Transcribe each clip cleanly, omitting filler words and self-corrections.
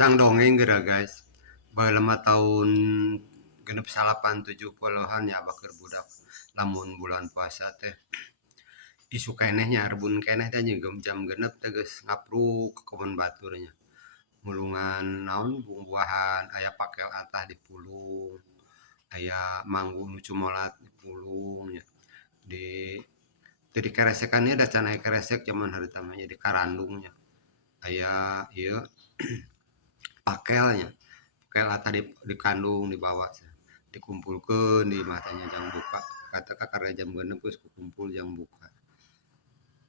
Cang dongeng geura guys, bae lama tahun genep salapan 70-an ya bakeur budak lamun bulan puasa teh isu keneh nya rebun keneh teh nyeugem jam genep teh geus ngapruk ke kebon batur nya. Mulungan naon buah-buahan aya pakel atah dipulung, aya manggu nu cumolat dipulung nya. Di teu dikeresekannya da can aya keresek zaman harita mah di karandung nya. Aya ieu pakelnya pakel atah dikandung dibawa dikumpulkeun di matanya jang buka kata karena jam genep geus kumpul jang buka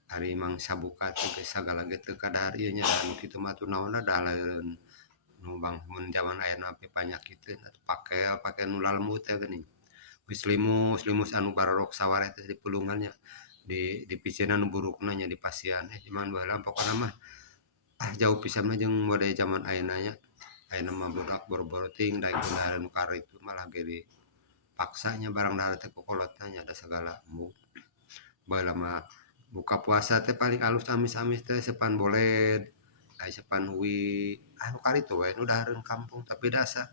hari mangsa buka teh geus sagala ge teu kadar ieu nya anu kitu mah atuh naonna daleun nu bangun zaman ayeuna mah panyakiteun atuh pakel nu lalembut teh geuning geus limus anu barorok sawareh teh dipulungan nya di picieun nu burukna nya di pasian di mana baheula pokona mah jauh pisan mah jeung model zaman ayeuna nya. Ayeuna mah budak boro-boro ting daek beundahareun nu karitu malah ge dipaksanya barang dahar teh kokolotna nya da sagala baheula mah buka puasa teh paling alus amis-amis teh sepan boled aya sepan uwi anu karitu we nu dahareun kampung tapi da asa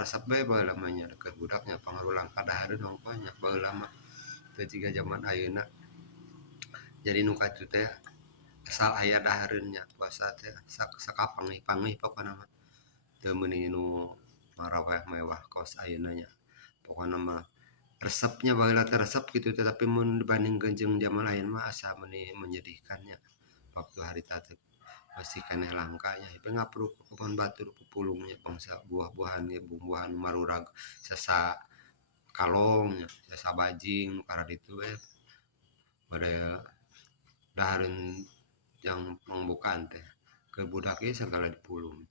resep bae baheula mah nya keur budak nya pangarulang kadahareun ongkonya baheula mah teu jiga zaman ayeuna. Jadi nu katu teh asal aya dahareun nya puasa teh sakapangih-pangih pokona mah teu meuni nu mewah kos ayeuna nya pokona mah resepnya baheula teh resep kitu teh tapi mun dibandingkeun jeung zaman ayeuna mah asa meuni menyedihkan nya waktu harita teh masih keneh langkanya ieu ngapruk ke kebon batur pupulung nya bangsa buah-buahan ge buah-buahan marurag sasa kalong nya sasa bajing nu karah ditu we bade dahareun jang pambukaan teh keur budak ge sagala dipulung.